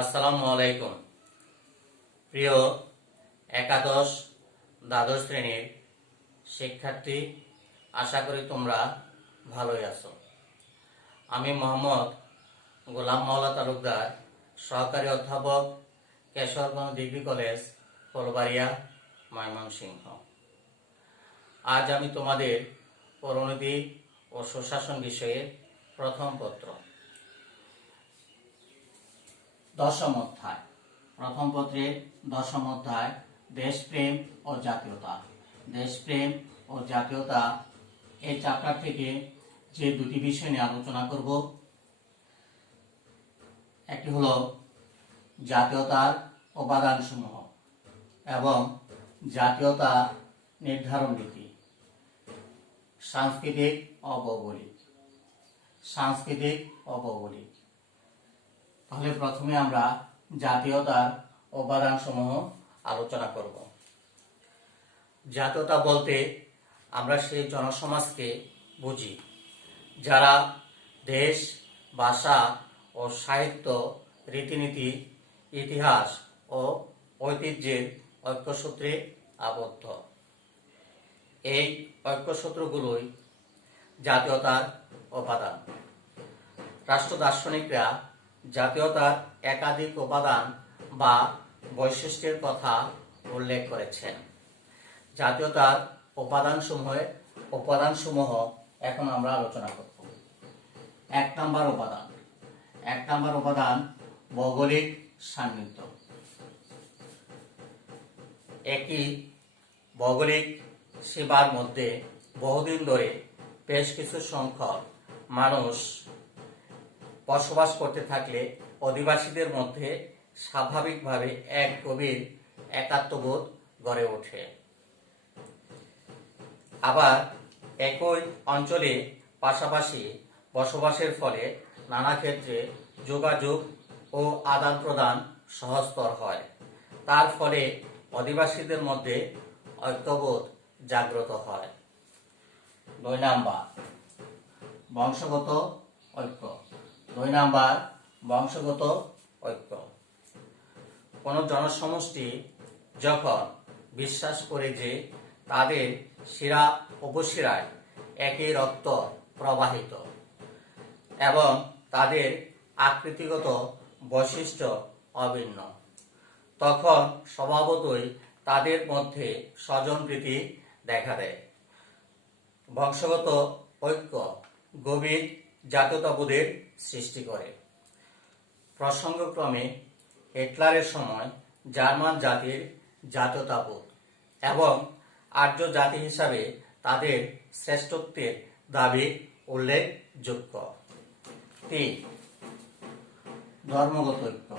আসসালামু আলাইকুম। প্রিয় একাদশ দ্বাদশ শ্রেণীর শিক্ষার্থী, আশা করি তোমরা ভালোই আছো। আমি মোহাম্মদ গোলাম মাওলা তালুকদার, সহকারী অধ্যাপক, কেশরগঞ্জ ডিগ্রি কলেজ, ফুলবাড়িয়া, ময়মনসিংহ। আজ আমি তোমাদের পরিণতি ও সুশাসন বিষয়ে প্রথম পত্র দশম অধ্যায়, প্রথম পত্রের দশম অধ্যায় দেশপ্রেম ও জাতীয়তা। দেশপ্রেম ও জাতীয়তা এই চ্যাপ্টার থেকে যে দুটি বিষয় নিয়ে আলোচনা করব, একটি হলো জাতীয়তার উপাদানসমূহ এবং জাতীয়তা নির্ধারণ নীতি, সাংস্কৃতিক ও ভৌগোলিক। সাংস্কৃতিক ও ভৌগোলিক। তাহলে প্রথমে আমরা জাতীয়তার উপাদানসমূহ আলোচনা করব। জাতীয়তা বলতে আমরা সেই জনসমাজকে বুঝি যারা দেশ, ভাষা ও সাহিত্য, রীতিনীতি, ইতিহাস ও ঐতিহ্যের ঐক্যসূত্রে আবদ্ধ। এই ঐক্যসূত্রগুলোই জাতীয়তার উপাদান। রাষ্ট্র দার্শনিকরা জাতীয়তার একাধিক উপাদান বা বৈশিষ্ট্যের কথা উল্লেখ করেছেন। জাতীয়তার উপাদানসমূহ এখন আমরা আলোচনা করব। এক নম্বর উপাদান ভৌগোলিক সান্নিধ্য। একই ভৌগোলিক সীমার মধ্যে বহুদিন ধরে বেশ কিছু সংখ্যক মানুষ বসবাস করতে থাকলে অধিবাসীদের মধ্যে স্বাভাবিকভাবে এক গভীর একাত্মবোধ গড়ে ওঠে। আবার একই অঞ্চলে পাশাপাশি বসবাসের ফলে নানা ক্ষেত্রে যোগাযোগ ও আদান প্রদান সহজতর হয়। তার ফলে অধিবাসীদের মধ্যে ঐক্যবোধ জাগ্রত হয়। 2 নাম্বার বংশগত ঐক্য। 2 নাম্বার বংশগত ঐক্য। কোন জনসমষ্টি যখন বিশ্বাস করে যে তাদের শিরা উপশিরায় একই রক্ত প্রবাহিত এবং তাদের আকৃতিগত বৈশিষ্ট্য অভিন্ন, তখন স্বভাবতই তাদের মধ্যে স্বজনপ্রীতি দেখা দেয়। বংশগত ঐক্য গভীর জাতীয়তাবোধের সৃষ্টি করে। প্রসঙ্গক্রমে হিটলারের সময় জার্মান জাতির জাতীয়তাবোধ এবং আর্য জাতি হিসাবে তাদের শ্রেষ্ঠত্বের দাবি উল্লেখযোগ্য। 3 ধর্মগত ঐক্য।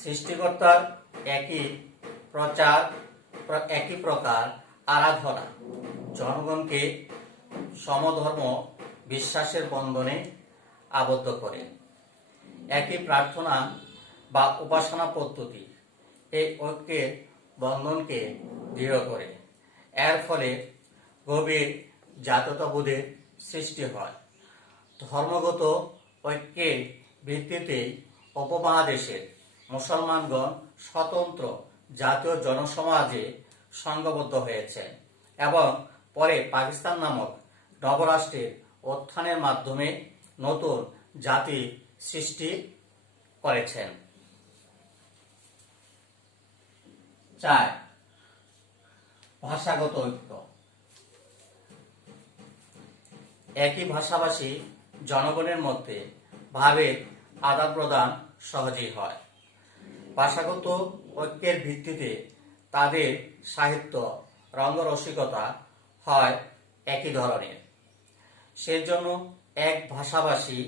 সৃষ্টিকর্তার একই প্রকার আরাধনা জনগণকে সমধর্ম বিশ্বাসের বন্ধনে আবদ্ধ করে। একই প্রার্থনা বা উপাসনা পদ্ধতি এই ঐক্যের বন্ধনকে দৃঢ় করে। এর ফলে গভীর জাতীয়তাবোধের সৃষ্টি হয়। ধর্মগত ঐক্যের ভিত্তিতে উপমহাদেশের মুসলমানগণ স্বতন্ত্র জাতীয় জনসমাজে সংঘবদ্ধ হয়েছেন এবং পরে পাকিস্তান নামক নবরাষ্ট্রের উত্থানের মাধ্যমে নতুন জাতি সৃষ্টি করেছেন। 4 ভাষাগত ঐক্য। একই ভাষাভাষী জনগণের মধ্যে ভাবের আদান প্রদান সহজেই হয়। ভাষাগত ঐক্যের ভিত্তিতে তাদের সাহিত্য, রঙ্গরসিকতা হয় একই ধরনের। সেজন্য এক ভাষাভাষী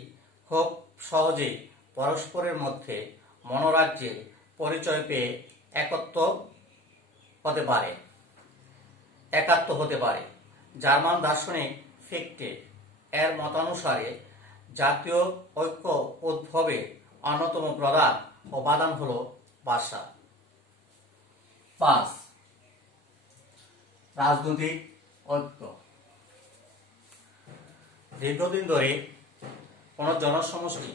খুব সহজেই পরস্পরের মধ্যে মনোরাজ্যের পরিচয় পেয়ে একাত্ম হতে পারে। জার্মান দার্শনিক ফিক্টে এর মতানুসারে জাতীয় ঐক্য উদ্ভবের অন্যতম প্রধান উপাদান হল ভাষা। 5 রাজনৈতিক ঐক্য। দীর্ঘদিন ধরে কোন জনসমষ্টি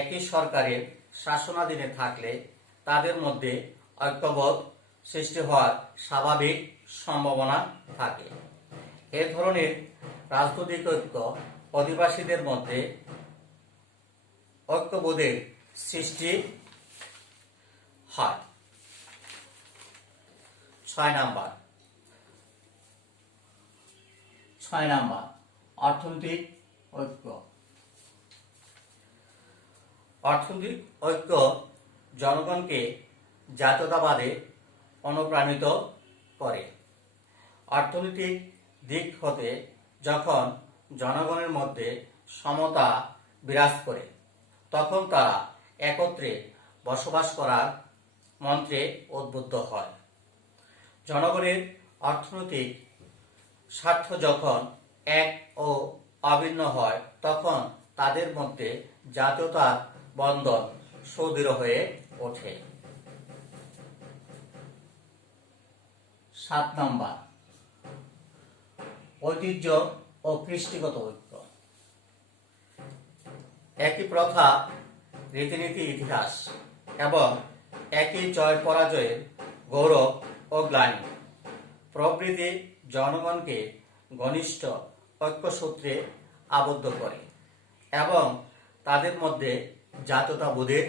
একই সরকারের শাসনাধীনে থাকলে তাদের মধ্যে ঐক্যবোধ সৃষ্টি হওয়ার স্বাভাবিক সম্ভাবনা থাকে। এ ধরনের রাজনৈতিক ঐক্য অধিবাসীদের মধ্যে ঐক্যবোধের সৃষ্টি হয়। 6 নাম্বার অর্থনৈতিক ঐক্য। অর্থনৈতিক ঐক্য জনগণকে জাতীয়তাবাদে অনুপ্রাণিত করে। অর্থনৈতিক দিক হতে যখন জনগণের মধ্যে সমতা বিরাজ করে তখন তারা একত্রে বসবাস করার মন্ত্রে উদ্বুদ্ধ হয়। জনগণের অর্থনৈতিক স্বার্থ যখন এক ও অভিন্ন হয় তখন তাদের মধ্যে জাতীয়তার বন্ধন সুদৃঢ় হয়ে ওঠে। 7 নাম্বার ঐতিহ্য ও কৃষ্টিগত ঐক্য। একই প্রথা, রীতিনীতি, ইতিহাস এবং একই জয় পরাজয়ের গৌরব ও গ্লানি প্রভৃতি জনগণকে ঘনিষ্ঠ ঐক্যসূত্রে আবদ্ধ করে এবং তাদের মধ্যে জাতীয়তাবোধের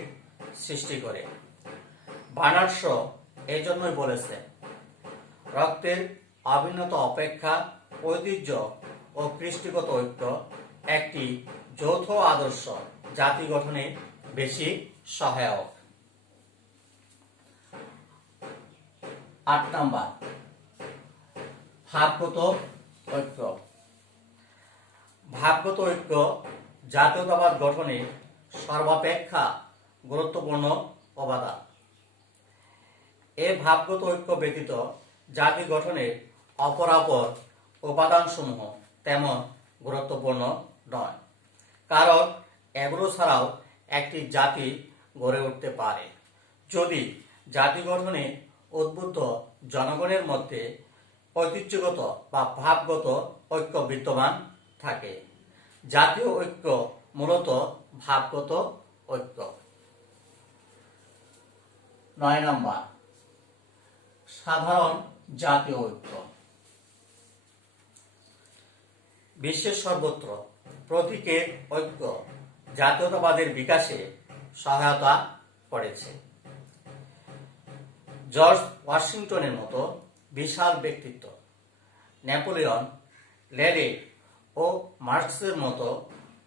সৃষ্টি করে। বার্নার্ড শ এজন্যই বলেছে, রক্তের অভিন্নতা অপেক্ষা ঐতিহ্য ও কৃষ্টিগত ঐক্য একটি যৌথ আদর্শ জাতি গঠনে বেশি সহায়ক। 8 নাম্বার ভাবগত ঐক্য। ভাবগত ঐক্য জাতীয়তাবাদ গঠনে সর্বাপেক্ষা গুরুত্বপূর্ণ উপাদান। এ ভাবগত ঐক্য ব্যতীত জাতি গঠনের অপরাপর উপাদানসমূহ তেমন গুরুত্বপূর্ণ নয়, কারণ এগুলো ছাড়াও একটি জাতি গড়ে উঠতে পারে যদি জাতি গঠনে উদ্বুদ্ধ জনগণের মধ্যে ঐতিহ্যগত বা ভাবগত ঐক্য বিদ্যমান থাকে। জাতীয় ঐক্য মূলত ভাবগত ঐক্য। 9 নাম্বার সাধারণ জাতীয় ঐক্য। বিশ্বের সর্বত্র প্রতীকের ঐক্য জাতীয়তাবাদের বিকাশে সহায়তা করেছে। জর্জ ওয়াশিংটনের মতো বিশাল ব্যক্তিত্ব, নেপোলিয়ন, লেনিন ও মার্কসের মতো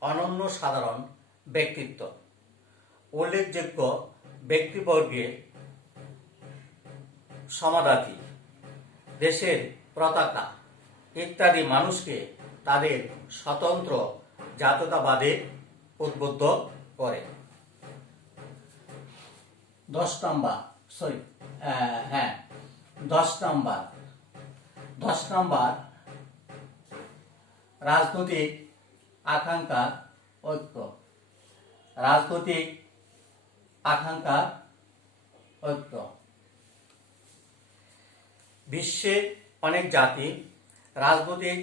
অনন্য সাধারণ ব্যক্তিত্ব, উল্লেখযোগ্য ব্যক্তিবর্গের সমাদাতি, দেশের পতাকা ইত্যাদি মানুষকে তাদের স্বতন্ত্র জাতীয়তাবাদে উদ্বুদ্ধ করে। 10 নাম্বার রাজনৈতিক আকাঙ্ক্ষার ঐক্য। রাজনৈতিক আকাঙ্ক্ষার ঐক্য। বিশ্বের অনেক জাতি রাজনৈতিক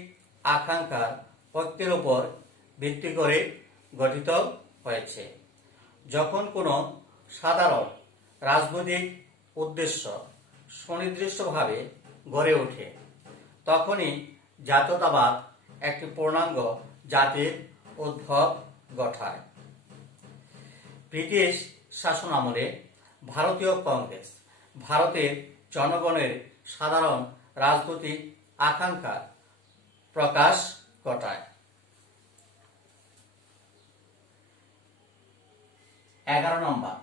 আকাঙ্ক্ষার ঐক্যের উপর ভিত্তি করে গঠিত হয়েছে। যখন কোনো সাধারণ রাজনৈতিক উদ্দেশ্য সুনির্দিষ্টভাবে গড়ে ওঠে তখনই জাতীয়তাবাদ একটি পূর্ণাঙ্গ জাতির উদ্ভব ঘটায়। ব্রিটিশ শাসনামলে ভারতীয় কংগ্রেস ভারতের জনগণের সাধারণ রাজনৈতিক আকাঙ্ক্ষার প্রকাশ ঘটায়। 11 নাম্বার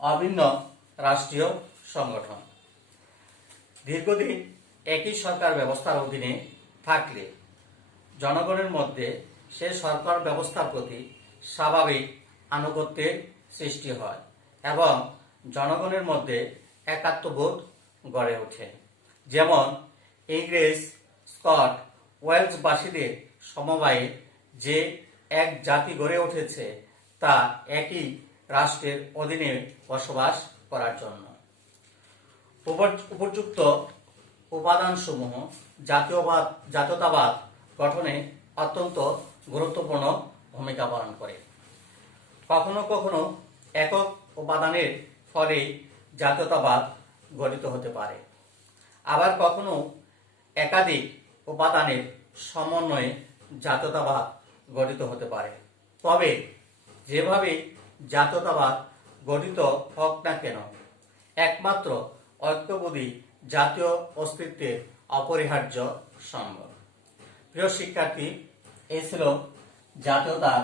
অভিন্ন রাষ্ট্রীয় সংগঠন। দীর্ঘদিন একই সরকার ব্যবস্থার অধীনে থাকলে জনগণের মধ্যে সে সরকার ব্যবস্থার প্রতি স্বাভাবিক আনুগত্যের সৃষ্টি হয় এবং জনগণের মধ্যে একাত্মবোধ গড়ে ওঠে। যেমন ইংরেজ, স্কট, ওয়েলসবাসীদের সমবায়ে যে এক জাতি গড়ে উঠেছে তা একই রাষ্ট্রের অধীনে বসবাস করার জন্য। উপযুক্ত উপাদানসমূহ জাতীয়তাবাদ গঠনে অত্যন্ত গুরুত্বপূর্ণ ভূমিকা পালন করে। কখনো কখনো একক উপাদানের ফলে জাতীয়তাবাদ গঠিত হতে পারে, আবার কখনো একাধিক উপাদানের সমন্বয়ে জাতীয়তাবাদ গঠিত হতে পারে। তবে যেভাবে জাতীয়তাবাদ গঠিত হোক না কেন, একমাত্র ঐক্যবোধী জাতীয় অস্তিত্বের অপরিহার্য সম্ভব। প্রিয় শিক্ষার্থী, এই ছিল জাতীয়তার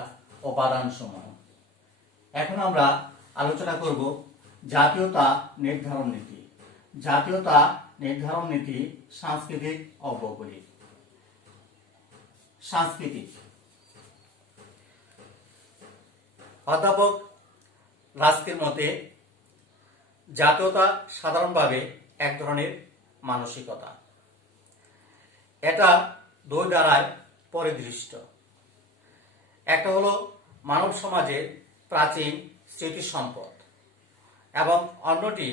উপাদানসমূহ। এখন আমরা আলোচনা করব জাতীয়তা নির্ধারণ নীতি। জাতীয়তা নির্ধারণ নীতি সাংস্কৃতিক ও ভৌগোলিক। সাংস্কৃতিক। অধ্যাপক লাস্কির মতে জাতীয়তা সাধারণভাবে এক ধরনের মানসিকতা। এটা দুই দ্বারায় পরিদৃষ্ট। একটা হলো মানব সমাজের প্রাচীন স্মৃতি সম্পদ এবং অন্যটি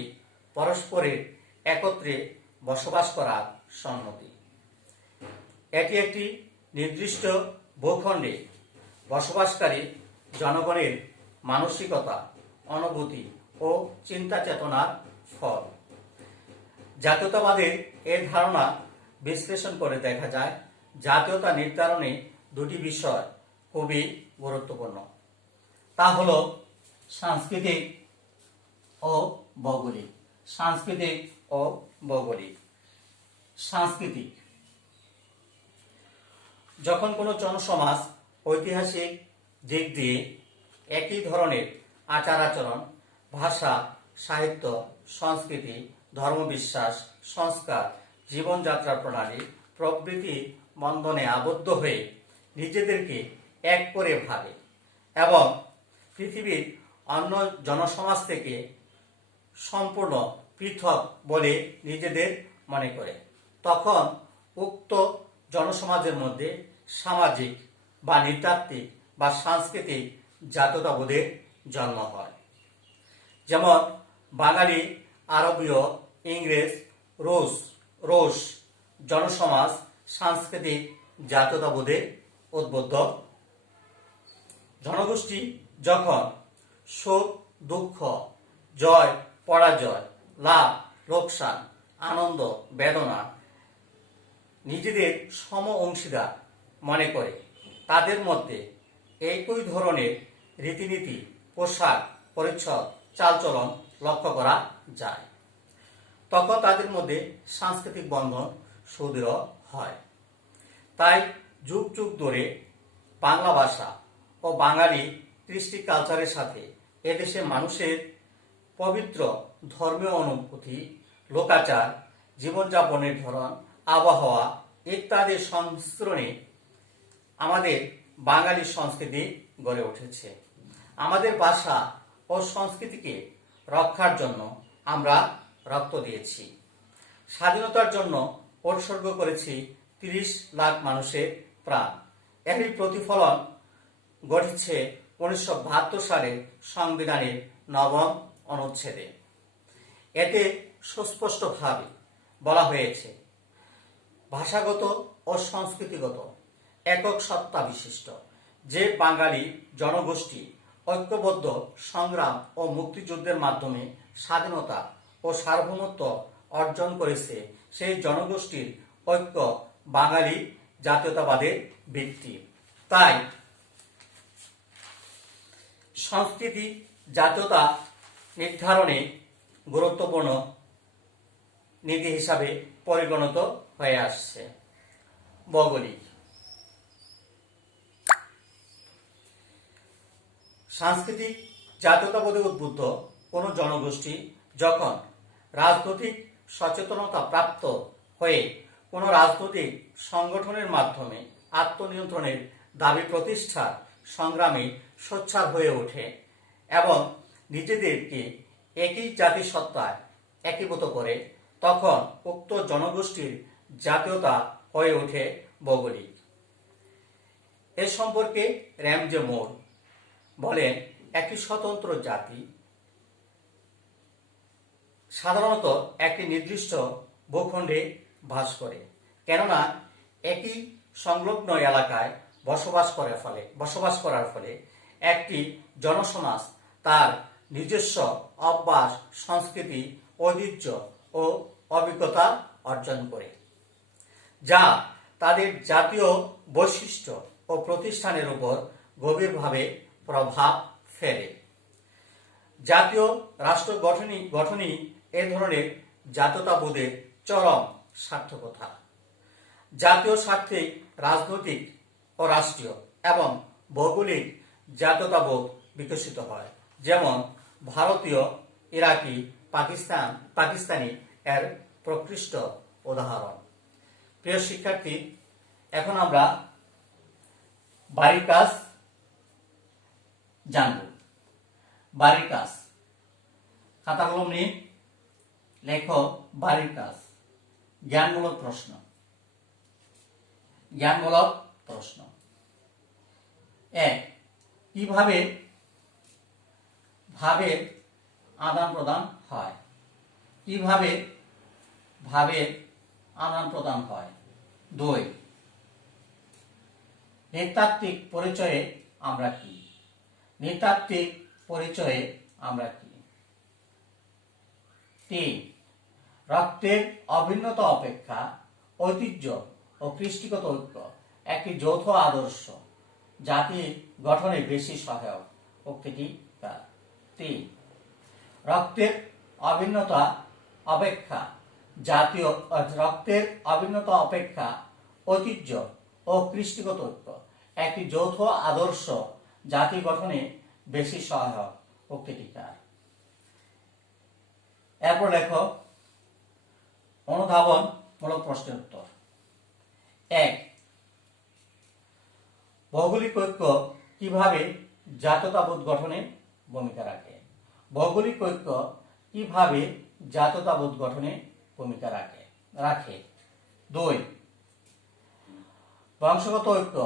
পরস্পরের একত্রে বসবাস করার সম্মতি। এটি একটি নির্দিষ্ট ভূখণ্ডে বসবাসকারী জনগণের মানসিকতা, অনুভূতি ও চিন্তা চেতনার ফল। জাতীয়তাবাদের এই ধারণা বিশ্লেষণ করে দেখা যায় জাতীয়তা নির্ধারণে দুটি বিষয় খুবই গুরুত্বপূর্ণ। তা হল সাংস্কৃতিক ও ভৌগোলিক। সাংস্কৃতিক ও ভৌগোলিক। সাংস্কৃতিক। যখন কোনো জনসমাজ ঐতিহাসিক দিক দিয়ে একই ধরনের আচার আচরণ, ভাষা, সাহিত্য, সংস্কৃতি, ধর্মবিশ্বাস, সংস্কার, জীবনযাত্রার প্রণালী প্রভৃতি বন্ধনে আবদ্ধ হয়ে নিজেদেরকে এক করে ভাবে এবং পৃথিবীর অন্য জনসমাজ থেকে সম্পূর্ণ পৃথক বলে নিজেদের মনে করে, তখন উক্ত জনসমাজের মধ্যে সামাজিক বা নৃতাত্ত্বিক বা সাংস্কৃতিক জাতীয়তাবোধের জন্ম হয়। যেমন বাঙালি, আরবীয়, ইংরেজ, রুশ জনসমাজ সাংস্কৃতিক জাতীয়তাবোধে উদ্বুদ্ধ। জনগোষ্ঠী যখন সুখ দুঃখ, জয় পরাজয়, লাভ লোকসান, আনন্দ বেদনা নিজেদের সম অংশীদার মনে করে, তাদের মধ্যে একই ধরনের রীতিনীতি, পোশাক পরিচ্ছদ, চালচলন লক্ষ্য করা যায়, তখন তাদের মধ্যে সাংস্কৃতিক বন্ধন সুদৃঢ় হয়। তাই যুগ যুগ ধরে বাংলা ভাষা ও বাঙালি কৃষ্টি কালচারের সাথে এদেশের মানুষের পবিত্র ধর্মীয় অনুভূতি, লোকাচার, জীবনযাপনের ধরন, আবহাওয়া ইত্যাদির সংমিশ্রণে আমাদের বাঙালি সংস্কৃতি গড়ে উঠেছে। আমাদের ভাষা ও সংস্কৃতিকে রক্ষার জন্য আমরা রক্ত দিয়েছি। স্বাধীনতার জন্য উৎসর্গ করেছি 30 লাখ মানুষের প্রাণ। এরই প্রতিফলন ঘটেছে 1972 সালের সংবিধানের 9ম অনুচ্ছেদে। এতে সুস্পষ্টভাবে বলা হয়েছে, ভাষাগত ও সংস্কৃতিগত একক সত্তা বিশিষ্ট যে বাঙালি জনগোষ্ঠী ঐক্যবদ্ধ সংগ্রাম ও মুক্তিযুদ্ধের মাধ্যমে স্বাধীনতা ও সার্বভৌমত্ব অর্জন করেছে, সেই জনগোষ্ঠীর ঐক্য বাঙালি জাতীয়তাবাদের ভিত্তি। তাই সংস্কৃতি জাতীয়তা নির্ধারণে গুরুত্বপূর্ণ নীতি হিসাবে পরিগণিত হয়ে আসছে। ভৌগোলিক। সাংস্কৃতিক জাতীয়তাবোধে উদ্বুদ্ধ কোনো জনগোষ্ঠী যখন রাজনৈতিক সচেতনতা প্রাপ্ত হয়ে কোনো রাজনৈতিক সংগঠনের মাধ্যমে আত্মনিয়ন্ত্রণের দাবি প্রতিষ্ঠার সংগ্রামে সোচ্চার হয়ে ওঠে এবং নিজেদেরকে একই জাতিসত্তায় একীভূত করে, তখন উক্ত জনগোষ্ঠীর জাতীয়তা হয়ে ওঠে ভৌগোলিক। এ সম্পর্কে র্যামজে মোর বলেন, একটি স্বতন্ত্র জাতি সাধারণত একটি নির্দিষ্ট ভূখণ্ডে বাস করে, কেননা একই সংলগ্ন এলাকায় বসবাস করার ফলে একটি জনসমাজ তার নিজস্ব অভ্যাস, সংস্কৃতি, ঐতিহ্য ও অভিজ্ঞতা অর্জন করে, যা তাদের জাতীয় বৈশিষ্ট্য ও প্রতিষ্ঠানের উপর গভীরভাবে প্রভাব ফেলে। জাতীয় রাষ্ট্র গঠনই এ ধরনের জাতীয়তাবোধের চরম সার্থকতা। জাতীয় স্বার্থে রাজনৈতিক ও রাষ্ট্রীয় এবং ভৌগোলিক জাতীয়তাবোধ বিকশিত হয়, যেমন ভারতীয়, ইরাকি, পাকিস্তানি এর প্রকৃষ্ট উদাহরণ। প্রিয় শিক্ষার্থী, এখন আমরা বাড়ির কাজ জানব। বাড়ির কাজ, খাতা কলম নিয়ে লেখো বাড়ির কাজ। জ্ঞানমূলক প্রশ্ন। জ্ঞানমূলক প্রশ্ন 1. কিভাবে ভাবের আদান প্রদান হয়? কিভাবে ভাবের আদান প্রদান হয়? 2. নৃতাত্ত্বিক পরিচয়ে আমরা কি? নৃতাত্ত্বিক পরিচয়ে আমরা কি? 3. রক্তের অভিন্নতা অপেক্ষা ঐতিহ্য ও কৃষ্টিগত ঐক্য একটি যৌথ আদর্শ জাতি গঠনে বেশি সহায়ক। উক্তিটি কার? 3. রক্তের অভিন্নতা অপেক্ষা ঐতিহ্য ও কৃষ্টিগত ঐক্য একটি যৌথ আদর্শ জাতি গঠনে বেশি সহায়ক। উক্তিটি কার? এরপর লেখো অনুধাবনমূলক প্রশ্নের উত্তর। 1. ভৌগোলিক ঐক্য কিভাবে জাতীয়তাবোধ গঠনে ভূমিকা রাখে? ভৌগোলিক ঐক্য কিভাবে জাতীয়তাবোধ গঠনে ভূমিকা রাখে? 2. বংশগত ঐক্য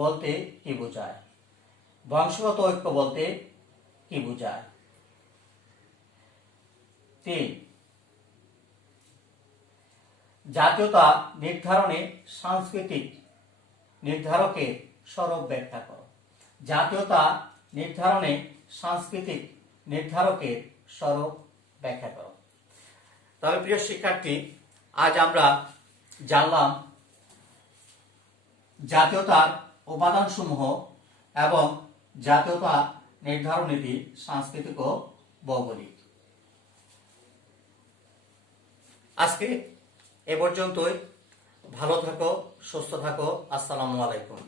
বলতে কি বোঝায়? বংশগত ঐক্য বলতে কি বোঝায়? 3. জাতীয়তা নির্ধারণে সাংস্কৃতিক নির্ধারকের স্বরূপ ব্যাখ্যা করো। জাতীয়তা নির্ধারণে সাংস্কৃতিক নির্ধারকের স্বরূপ ব্যাখ্যা করো। তবে প্রিয় শিক্ষার্থী, আজ আমরা জানলাম জাতীয়তার উপাদানসমূহ এবং জাতীয়তা নির্ধারণ নীতি সাংস্কৃতিক ও ভৌগোলিক। আজকে এ পর্যন্তই। ভালো থাকো, সুস্থ থাকো। আসসালামু আলাইকুম।